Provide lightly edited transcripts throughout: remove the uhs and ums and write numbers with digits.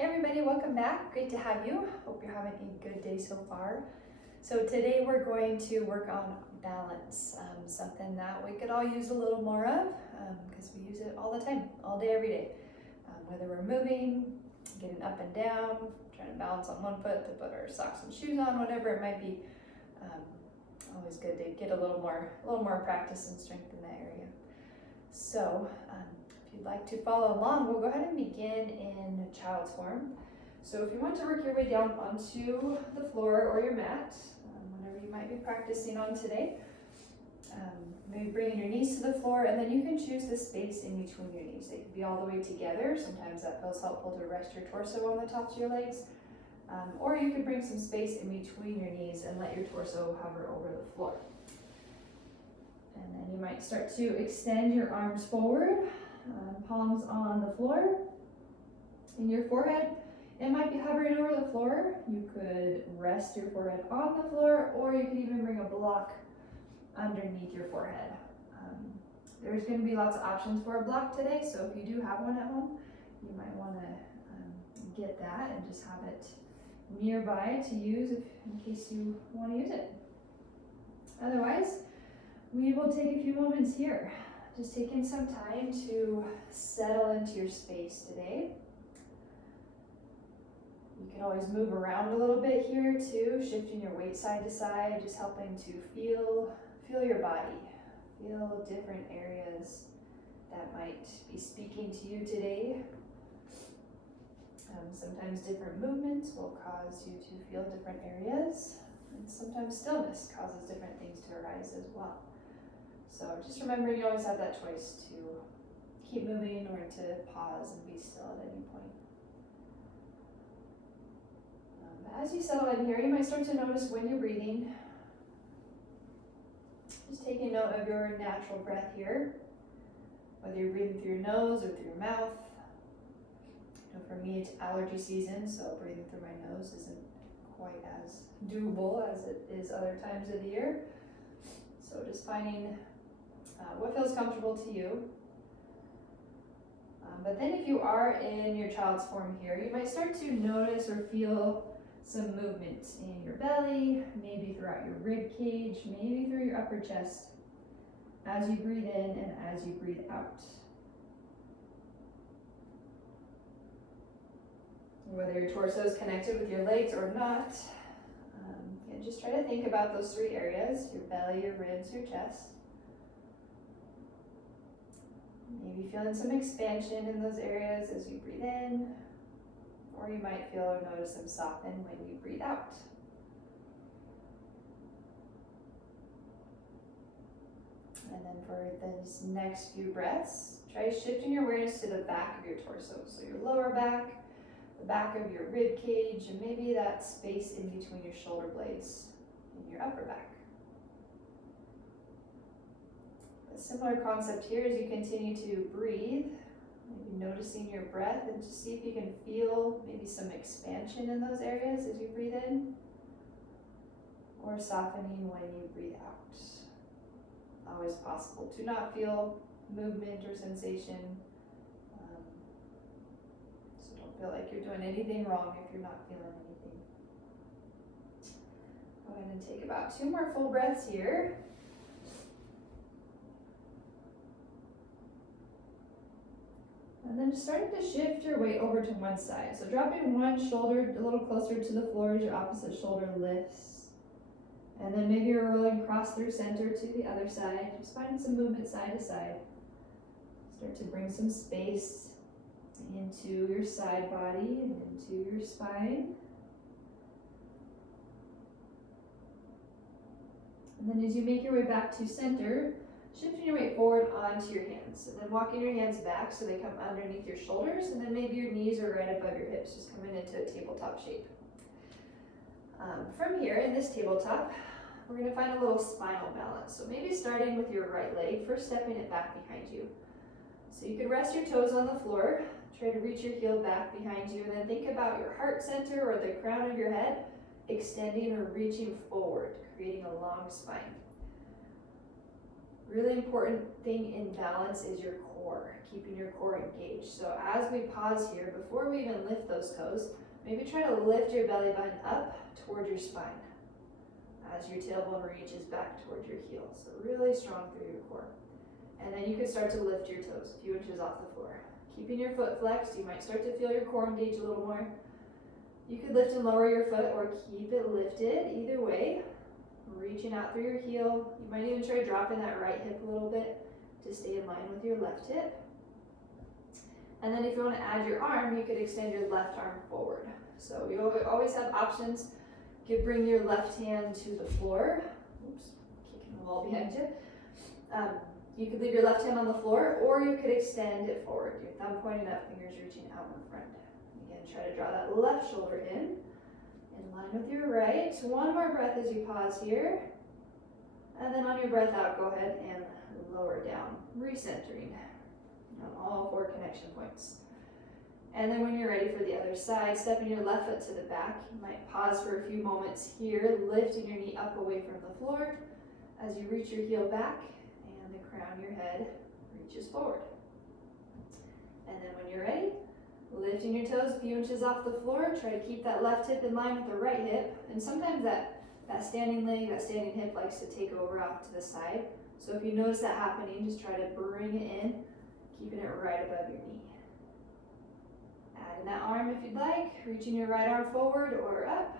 Hey everybody, welcome back. Great to have you. Hope you're having a good day so far. So today we're going to work on balance, something that we could all use a little more of because we use it all the time, all day, every day. Whether we're moving, getting up and down, trying to balance on one foot to put our socks and shoes on, whatever it might be. Always good to get a little more practice and strength in that area. So if you'd like to follow along, we'll go ahead and begin in child's form. So if you want to work your way down onto the floor or your mat, whatever you might be practicing on today, maybe bringing your knees to the floor, and then you can choose the space in between your knees. They can be all the way together. Sometimes that feels helpful to rest your torso on the tops of your legs. Or you could bring some space in between your knees and let your torso hover over the floor. And then you might start to extend your arms forward, palms on the floor. In your forehead, it might be hovering over the floor. You could rest your forehead on the floor, or you could even bring a block underneath your forehead. There's going to be lots of options for a block today, so if you do have one at home, you might want to get that and just have it nearby to use in case you want to use it. Otherwise, we will take a few moments here, just taking some time to settle into your space today. You can always move around a little bit here too, shifting your weight side to side, just helping to feel your body, feel different areas that might be speaking to you today. Sometimes different movements will cause you to feel different areas, and sometimes stillness causes different things to arise as well. So just remember, you always have that choice to keep moving or to pause and be still at any point. As you settle in here, you might start to notice when you're breathing. Just taking note of your natural breath here, whether you're breathing through your nose or through your mouth. For me, it's allergy season, so breathing through my nose isn't quite as doable as it is other times of the year. So just finding what feels comfortable to you. But then if you are in your child's form here, you might start to notice or feel some movement in your belly, maybe throughout your rib cage, maybe through your upper chest as you breathe in and as you breathe out. Whether your torso is connected with your legs or not, and just try to think about those three areas: your belly, your ribs, your chest. Maybe feeling some expansion in those areas as you breathe in, or you might feel or notice them soften when you breathe out. And then for these next few breaths, try shifting your awareness to the back of your torso. So your lower back, the back of your rib cage, and maybe that space in between your shoulder blades and your upper back. A similar concept here as you continue to breathe, maybe noticing your breath, and just see if you can feel maybe some expansion in those areas as you breathe in, or softening when you breathe out. Always possible to not feel movement or sensation. Feel like you're doing anything wrong if you're not feeling anything. Go ahead and take about 2 more full breaths here. And then just starting to shift your weight over to one side. So dropping one shoulder a little closer to the floor as your opposite shoulder lifts. And then maybe you're rolling across through center to the other side. Just finding some movement side to side. Start to bring some space into your side body and into your spine. And then as you make your way back to center, shifting your weight forward onto your hands, and then walking your hands back so they come underneath your shoulders, and then maybe your knees are right above your hips, just coming into a tabletop shape. From here, in this tabletop, we're going to find a little spinal balance. So maybe starting with your right leg, first stepping it back behind you. So you can rest your toes on the floor, try to reach your heel back behind you, and then think about your heart center or the crown of your head extending or reaching forward, creating a long spine. Really important thing in balance is your core, keeping your core engaged. So as we pause here, before we even lift those toes, maybe try to lift your belly button up toward your spine as your tailbone reaches back toward your heel. So really strong through your core. And then you can start to lift your toes a few inches off the floor. Keeping your foot flexed, you might start to feel your core engage a little more. You could lift and lower your foot or keep it lifted, either way. Reaching out through your heel. You might even try dropping that right hip a little bit to stay in line with your left hip. And then if you want to add your arm, you could extend your left arm forward. So you always have options. You could bring your left hand to the floor. Oops, kicking the wall behind you. You could leave your left hand on the floor, or you could extend it forward. Your thumb pointing up, fingers reaching out in front. Again, try to draw that left shoulder in line with your right. One more breath as you pause here. And then on your breath out, go ahead and lower down, recentering on all 4 connection points. And then when you're ready for the other side, stepping your left foot to the back. You might pause for a few moments here, lifting your knee up away from the floor as you reach your heel back and the crown of your head reaches forward. And then when you're ready, lifting your toes a few inches off the floor. Try to keep that left hip in line with the right hip. And sometimes that standing leg, that standing hip likes to take over off to the side. So if you notice that happening, just try to bring it in, keeping it right above your knee. Add in that arm if you'd like, reaching your right arm forward or up.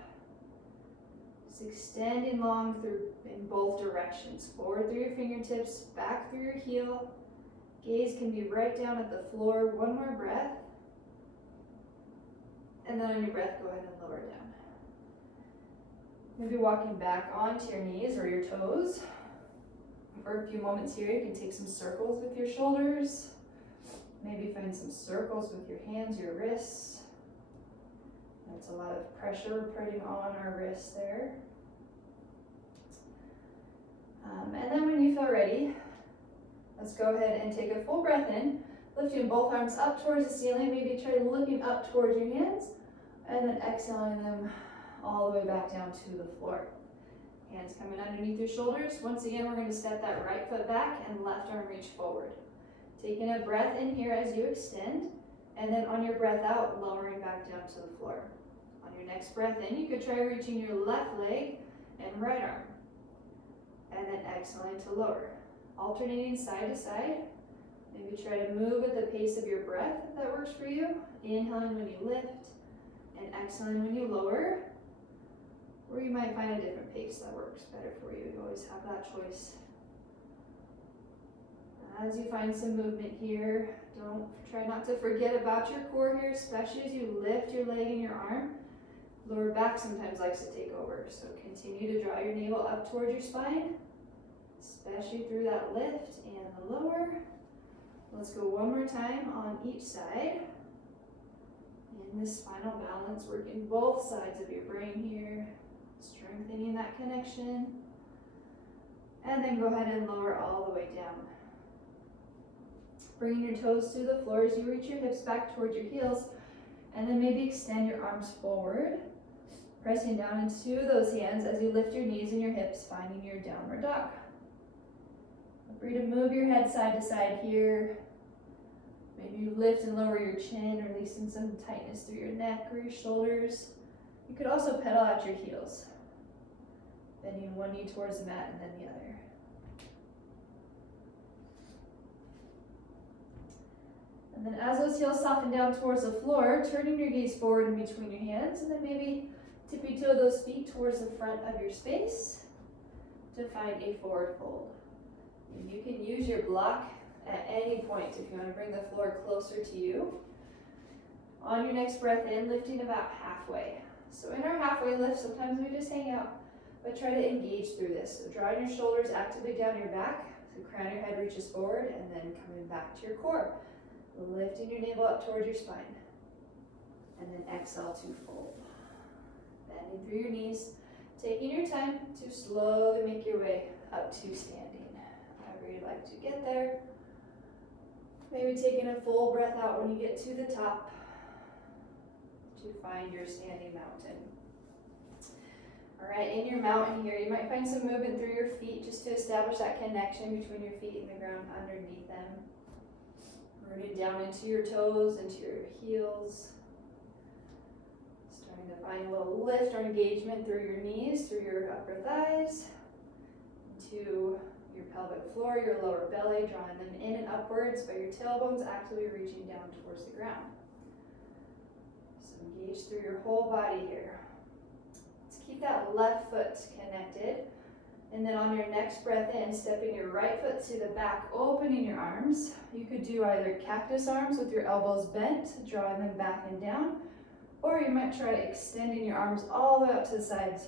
Just extending long through in both directions. Forward through your fingertips, back through your heel. Gaze can be right down at the floor. One more breath. And then on your breath, go ahead and lower down. Maybe walking back onto your knees or your toes. For a few moments here, you can take some circles with your shoulders. Maybe find some circles with your hands, your wrists. That's a lot of pressure we're putting on our wrists there. And then when you feel ready, let's go ahead and take a full breath in, lifting both arms up towards the ceiling. Maybe try looking up towards your hands, and then exhaling them all the way back down to the floor. Hands coming underneath your shoulders. Once again, we're going to step that right foot back and left arm reach forward. Taking a breath in here as you extend, and then on your breath out, lowering back down to the floor. On your next breath in, you could try reaching your left leg and right arm, and then exhaling to lower. Alternating side to side. Maybe try to move at the pace of your breath if that works for you. Inhaling when you lift, and exhaling when you lower. Or you might find a different pace that works better for you. You always have that choice. As you find some movement here, try not to forget about your core here, especially as you lift your leg and your arm. Lower back sometimes likes to take over, so continue to draw your navel up towards your spine, especially through that lift and the lower. Let's go one more time on each side. In this spinal balance, working both sides of your brain here, strengthening that connection. And then go ahead and lower all the way down. Bringing your toes to the floor as you reach your hips back towards your heels, and then maybe extend your arms forward, pressing down into those hands as you lift your knees and your hips, finding your downward dog. Feel free to move your head side to side here. Maybe you lift and lower your chin, releasing some tightness through your neck or your shoulders. You could also pedal out your heels, bending one knee towards the mat and then the other. And then as those heels soften down towards the floor, turning your gaze forward in between your hands, and then maybe tippy-toe those feet towards the front of your space to find a forward fold. And you can use your block at any point if you want to bring the floor closer to you. On your next breath in, lifting about halfway. So in our halfway lift, sometimes we just hang out, but try to engage through this. So drawing your shoulders actively down your back, so crown of your head reaches forward, and then coming back to your core. Lifting your navel up towards your spine. And then exhale to fold. Bending through your knees, taking your time to slowly make your way up to standing. However you'd like to get there. Maybe taking a full breath out when you get to the top to find your standing mountain. All right, in your mountain here, you might find some movement through your feet just to establish that connection between your feet and the ground underneath them. Rooting down into your toes, into your heels. Starting to find a little lift or engagement through your knees, through your upper thighs, into your pelvic floor, your lower belly, drawing them in and upwards, but your tailbone's actively reaching down towards the ground. So engage through your whole body here. Let's keep that left foot connected. And then on your next breath in, stepping your right foot to the back, opening your arms. You could do either cactus arms with your elbows bent, drawing them back and down, or you might try extending your arms all the way up to the sides,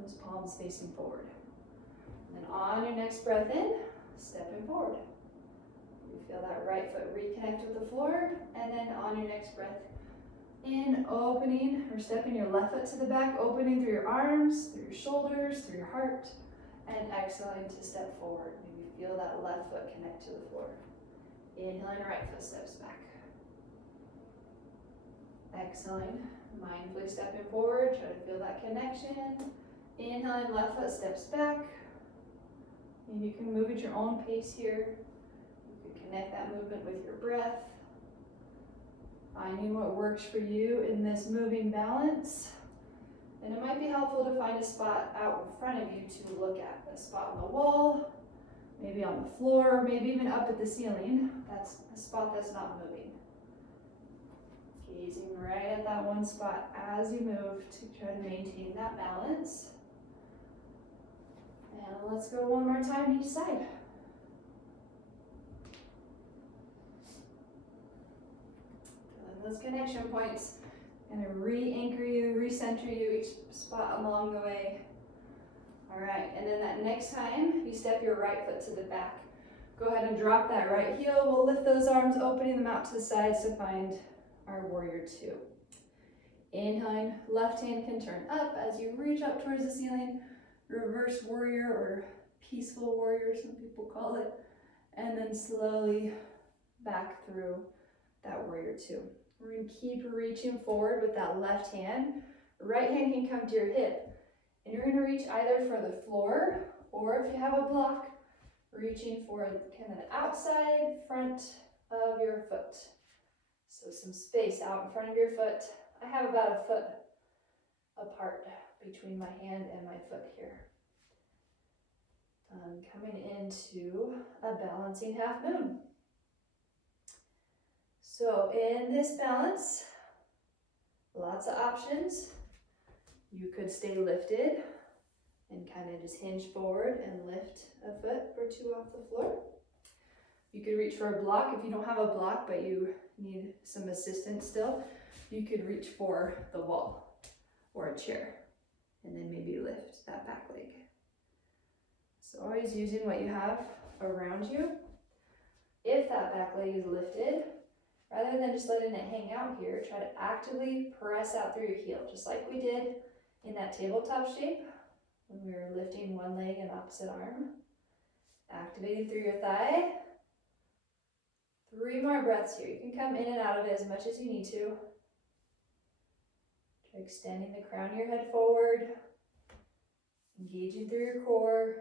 those palms facing forward. And then on your next breath in, stepping forward. You feel that right foot reconnect with the floor, and then on your next breath in, opening or stepping your left foot to the back, opening through your arms, through your shoulders, through your heart, and exhaling to step forward. Maybe feel that left foot connect to the floor. Inhaling, right foot steps back. Exhaling, mindfully stepping forward, try to feel that connection. Inhaling, left foot steps back. And you can move at your own pace here. You can connect that movement with your breath. Finding what works for you in this moving balance. And it might be helpful to find a spot out in front of you to look at. A spot on the wall, maybe on the floor, maybe even up at the ceiling. That's a spot that's not moving. Gazing right at that one spot as you move to try to maintain that balance. And let's go one more time each side. Those connection points kind of re-anchor you, recenter you each spot along the way. All right, and then that next time you step your right foot to the back, go ahead and drop that right heel. We'll lift those arms, opening them out to the sides to find our warrior two. Inhaling, left hand can turn up as you reach up towards the ceiling, reverse warrior or peaceful warrior, some people call it, and then slowly back through that warrior two. We're going to keep reaching forward with that left hand. Right hand can come to your hip. And you're going to reach either for the floor, or if you have a block, reaching for kind of the outside front of your foot. So some space out in front of your foot. I have about a foot apart between my hand and my foot here. Coming into a balancing half moon. So in this balance, lots of options. You could stay lifted and kind of just hinge forward and lift a foot or two off the floor. You could reach for a block. If you don't have a block but you need some assistance still, you could reach for the wall or a chair and then maybe lift that back leg. So always using what you have around you. If that back leg is lifted, rather than just letting it hang out here, try to actively press out through your heel, just like we did in that tabletop shape when we were lifting one leg and opposite arm. Activating through your thigh. 3 more breaths here. You can come in and out of it as much as you need to. Try extending the crown of your head forward, engaging through your core.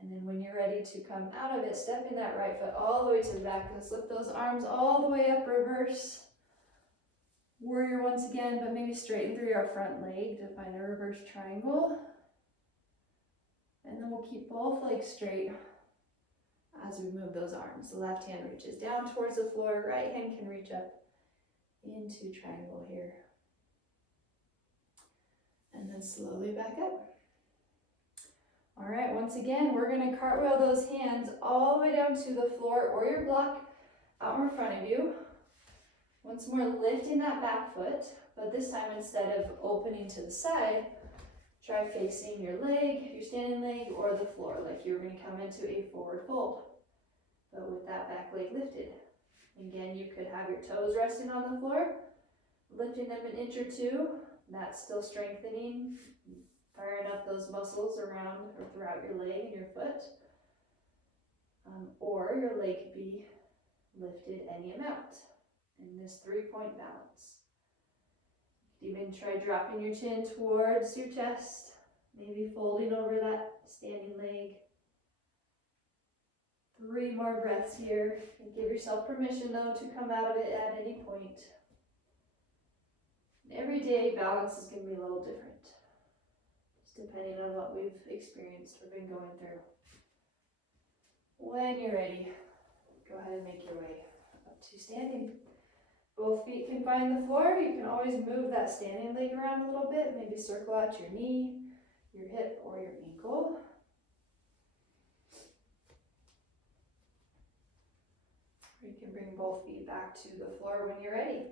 And then when you're ready to come out of it, stepping that right foot all the way to the back. Let's lift those arms all the way up, reverse. Warrior once again, but maybe straighten through your front leg to find a reverse triangle. And then we'll keep both legs straight as we move those arms. The left hand reaches down towards the floor, right hand can reach up into triangle here. And then slowly back up. All right, once again, we're going to cartwheel those hands all the way down to the floor or your block out in front of you. Once more, lifting that back foot, but this time instead of opening to the side, try facing your leg, your standing leg, or the floor, like you're going to come into a forward fold, but with that back leg lifted. Again, you could have your toes resting on the floor, lifting them an inch or two. That's still strengthening, firing up those muscles around or throughout your leg and your foot. Or your leg could be lifted any amount in this 3-point balance. You Even try dropping your chin towards your chest, maybe folding over that standing leg. 3 more breaths here. And give yourself permission though to come out of it at any point. And every day balance is going to be a little different, just depending on what we've experienced or been going through. When you're ready, go ahead and make your way up to standing. Both feet can find the floor. You can always move that standing leg around a little bit, maybe circle out your knee, your hip, or your ankle. You can bring both feet back to the floor when you're ready.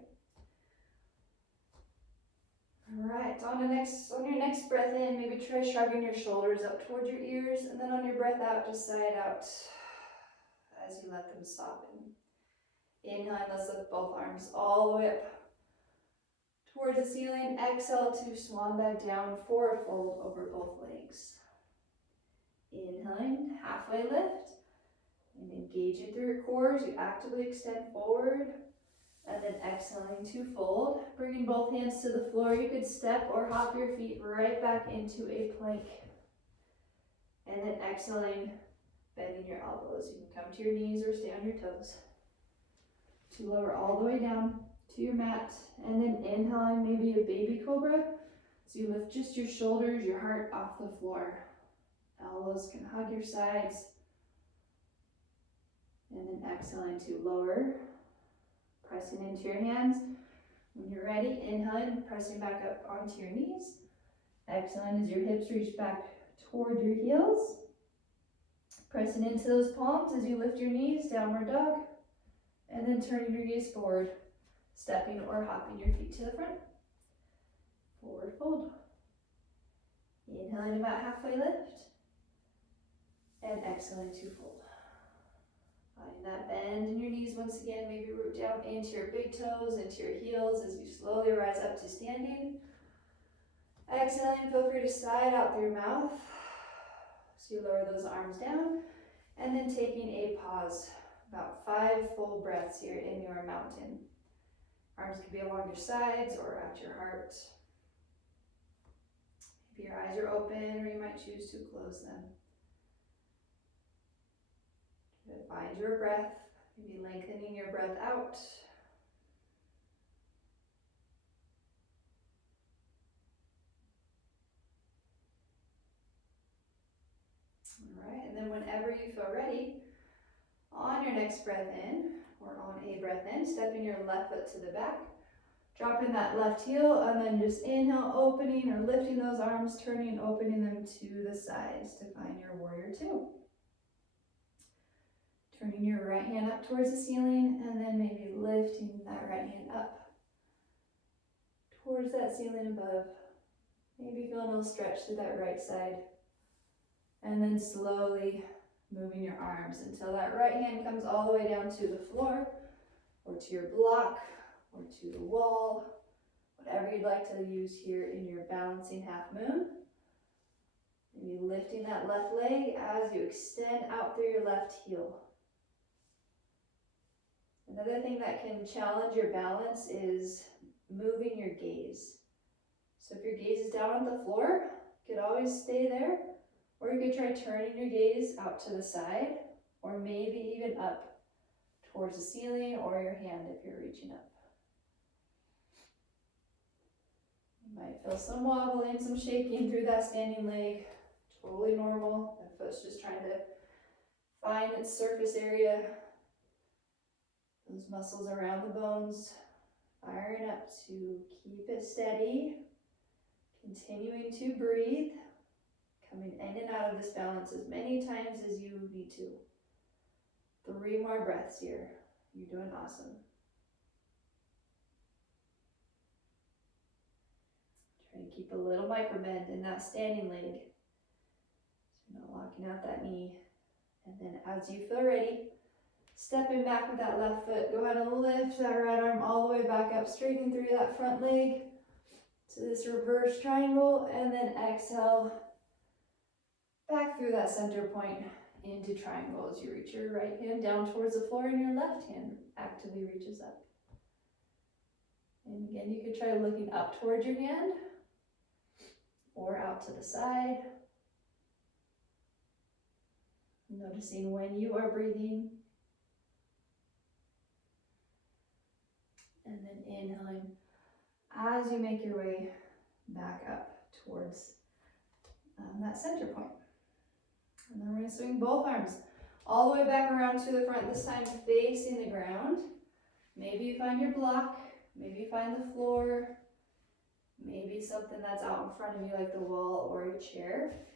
All right, on your next breath in, maybe try shrugging your shoulders up towards your ears, and then on your breath out, just sigh it out as you let them soften. Inhale, let's lift both arms all the way up towards the ceiling. Exhale to swan dive down, forward fold over both legs. Inhaling, halfway lift, and engaging through your core as you actively extend forward. And then exhaling to fold, bringing both hands to the floor. You could step or hop your feet right back into a plank. And then exhaling, bending your elbows. You can come to your knees or stay on your toes. To lower all the way down to your mat. And then inhaling, maybe a baby cobra. So you lift just your shoulders, your heart off the floor. Elbows can hug your sides. And then exhaling to lower. Pressing into your hands. When you're ready, inhaling, pressing back up onto your knees. Exhaling as your hips reach back toward your heels. Pressing into those palms as you lift your knees, downward dog. And then turning your gaze forward, stepping or hopping your feet to the front. Forward fold. Inhaling about halfway lift. And exhaling to fold. Find that bend in your knees once again. Maybe root down into your big toes, into your heels as you slowly rise up to standing. Exhaling, feel free to sigh it out through your mouth. So you lower those arms down. And then taking a pause. About 5 full breaths here in your mountain. Arms can be along your sides or at your heart. Maybe your eyes are open or you might choose to close them. Find your breath, maybe lengthening your breath out. All right, and then whenever you feel ready, on your next breath in, or on a breath in, stepping your left foot to the back, dropping that left heel, and then just inhale, opening or lifting those arms, turning and opening them to the sides to find your warrior two. Turning your right hand up towards the ceiling, and then maybe lifting that right hand up towards that ceiling above. Maybe feel a little stretch to that right side. And then slowly moving your arms until that right hand comes all the way down to the floor, or to your block, or to the wall, whatever you'd like to use here in your balancing half moon. Maybe lifting that left leg as you extend out through your left heel. Another thing that can challenge your balance is moving your gaze. So if your gaze is down on the floor, you could always stay there, or you could try turning your gaze out to the side, or maybe even up towards the ceiling or your hand if you're reaching up. You might feel some wobbling, some shaking through that standing leg. Totally normal. That foot's just trying to find its surface area. Those muscles around the bones firing up to keep it steady. Continuing to breathe. Coming in and out of this balance as many times as you need to. 3 more breaths here. You're doing awesome. Try to keep a little micro bend in that standing leg. So you're not locking out that knee. And then as you feel ready, stepping back with that left foot, go ahead and lift that right arm all the way back up, straightening through that front leg to this reverse triangle, and then exhale back through that center point into triangle as you reach your right hand down towards the floor and your left hand actively reaches up. And again, you could try looking up towards your hand or out to the side. Noticing when you are breathing. And then inhaling as you make your way back up towards that center point. And then we're going to swing both arms all the way back around to the front, this time facing the ground. Maybe you find your block, maybe you find the floor, maybe something that's out in front of you like the wall or a chair.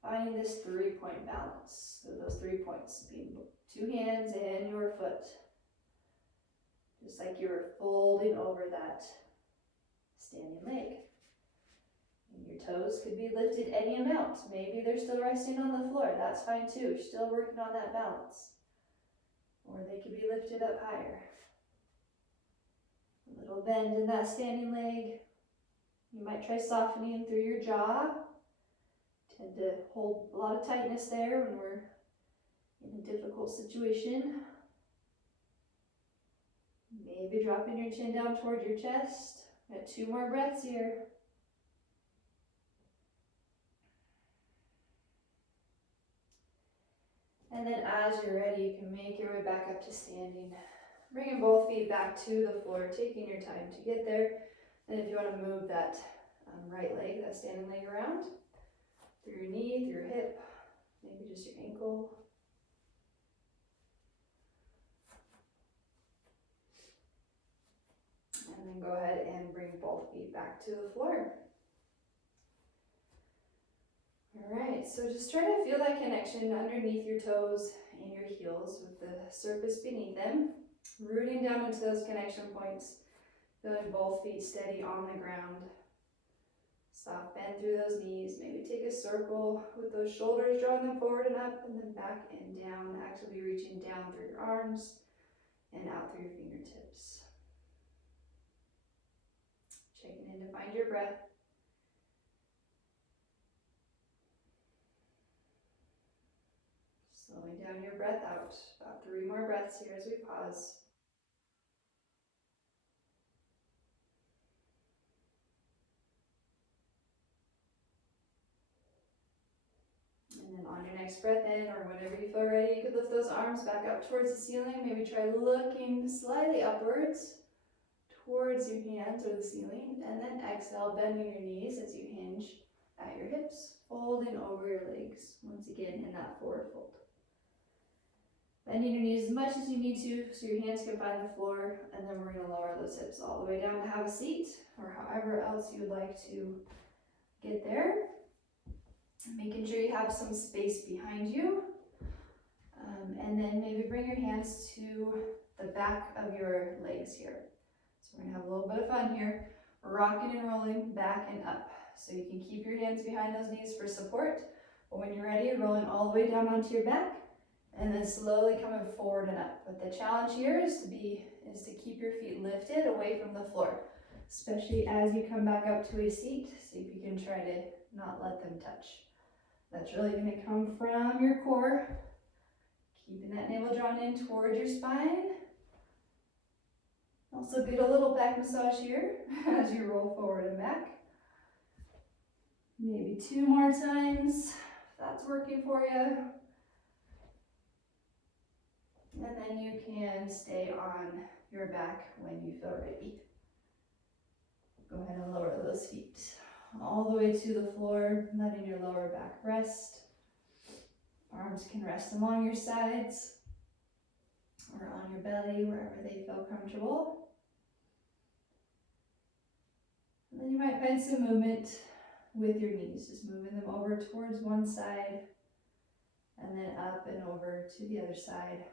Finding this 3-point balance. So those 3 points being 2 hands and your foot. Just like you're folding over that standing leg. And your toes could be lifted any amount. Maybe they're still resting on the floor. That's fine too. You're still working on that balance. Or they could be lifted up higher. A little bend in that standing leg. You might try softening through your jaw. Tend to hold a lot of tightness there when we're in a difficult situation. Maybe dropping your chin down toward your chest. Got 2 more breaths here. And then as you're ready, you can make your way back up to standing. Bringing both feet back to the floor, taking your time to get there. Then if you want to move that right leg, that standing leg around, through your knee, through your hip, maybe just your ankle. And then go ahead and bring both feet back to the floor. All right, so just try to feel that connection underneath your toes and your heels with the surface beneath them. Rooting down into those connection points, feeling both feet steady on the ground. Soft bend through those knees. Maybe take a circle with those shoulders, drawing them forward and up, and then back and down. Actually reaching down through your arms and out through your fingertips. Checking in to find your breath. Slowing down your breath out. About 3 more breaths here as we pause. And then on your next breath in, or whenever you feel ready, you could lift those arms back up towards the ceiling. Maybe try looking slightly upwards towards your hands or the ceiling. And then exhale, bending your knees as you hinge at your hips, folding over your legs. Once again, in that forward fold. Bending your knees as much as you need to so your hands can find the floor. And then we're going to lower those hips all the way down to have a seat, or however else you would like to get there. Making sure you have some space behind you. And then maybe bring your hands to the back of your legs here. So we're going to have a little bit of fun here. Rocking and rolling back and up. So you can keep your hands behind those knees for support. But when you're ready, rolling all the way down onto your back. And then slowly coming forward and up. But the challenge here is to keep your feet lifted away from the floor. Especially as you come back up to a seat. See if you can try to not let them touch. That's really going to come from your core. Keeping that navel drawn in towards your spine. Also get a little back massage here as you roll forward and back. Maybe 2 more times if that's working for you. And then you can stay on your back when you feel ready. Go ahead and lower those feet all the way to the floor, letting your lower back rest. Arms can rest along your sides or on your belly, wherever they feel comfortable. And then you might find some movement with your knees, just moving them over towards one side and then up and over to the other side.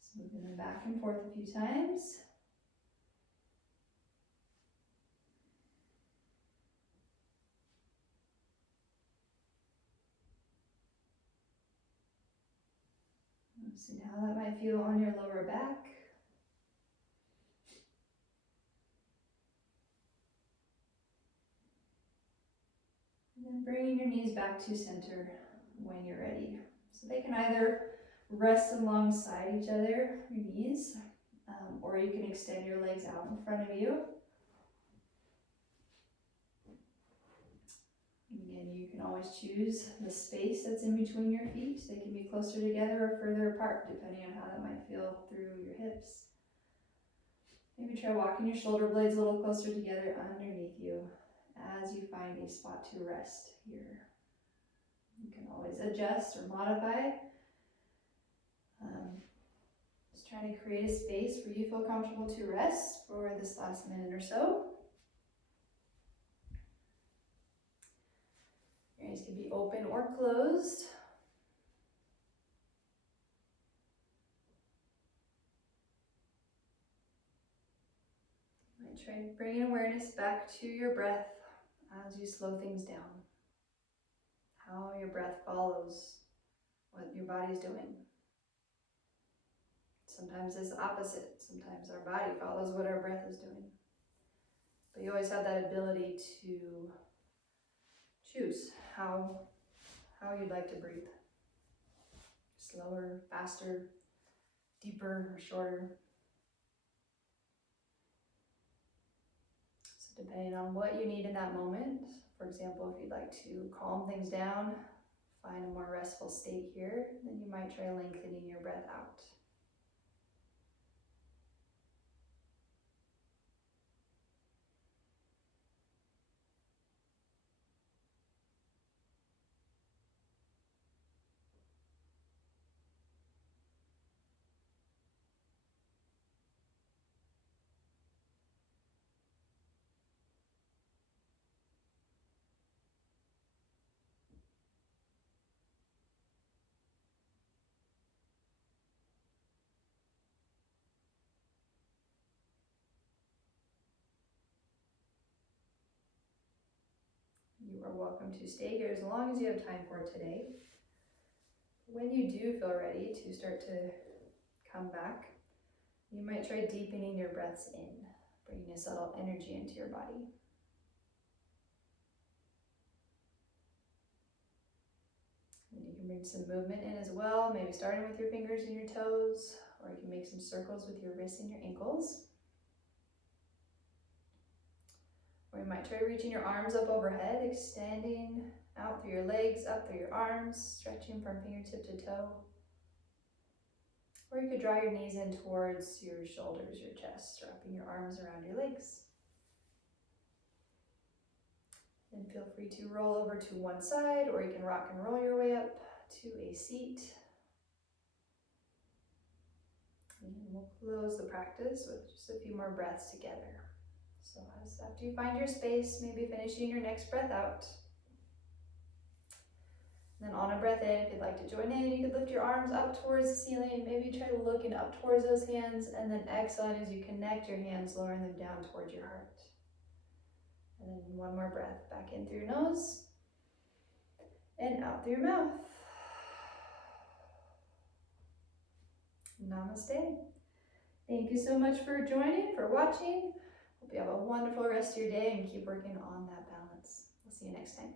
Just moving them back and forth a few times. See how that might feel on your lower back. And then bringing your knees back to center when you're ready. So they can either rest alongside each other, your knees, or you can extend your legs out in front of you. Again, you can always choose the space that's in between your feet. They can be closer together or further apart, depending on how that might feel through your hips. Maybe try walking your shoulder blades a little closer together underneath you as you find a spot to rest here. You can always adjust or modify. Just trying to create a space where you feel comfortable to rest for this last minute or so. Your eyes can be open or closed. You might try bringing awareness back to your breath as you slow things down. How your breath follows what your body's doing. Sometimes it's opposite. Sometimes our body follows what our breath is doing. But you always have that ability to choose how you'd like to breathe. Slower, faster, deeper, or shorter. So depending on what you need in that moment, for example, if you'd like to calm things down, find a more restful state here, then you might try lengthening your breath out. You are welcome to stay here as long as you have time for today. When you do feel ready to start to come back, you might try deepening your breaths in, bringing a subtle energy into your body. And you can bring some movement in as well, maybe starting with your fingers and your toes, or you can make some circles with your wrists and your ankles. Or you might try reaching your arms up overhead, extending out through your legs, up through your arms, stretching from fingertip to toe. Or you could draw your knees in towards your shoulders, your chest, wrapping your arms around your legs. Then feel free to roll over to one side, or you can rock and roll your way up to a seat. And we'll close the practice with just a few more breaths together. So as after you find your space, maybe finishing your next breath out. And then on a breath in, if you'd like to join in, you could lift your arms up towards the ceiling. Maybe try looking up towards those hands, and then exhaling as you connect your hands, lowering them down towards your heart. And then one more breath, back in through your nose, and out through your mouth. Namaste. Thank you so much for joining, for watching. Hope you have a wonderful rest of your day and keep working on that balance. We'll see you next time.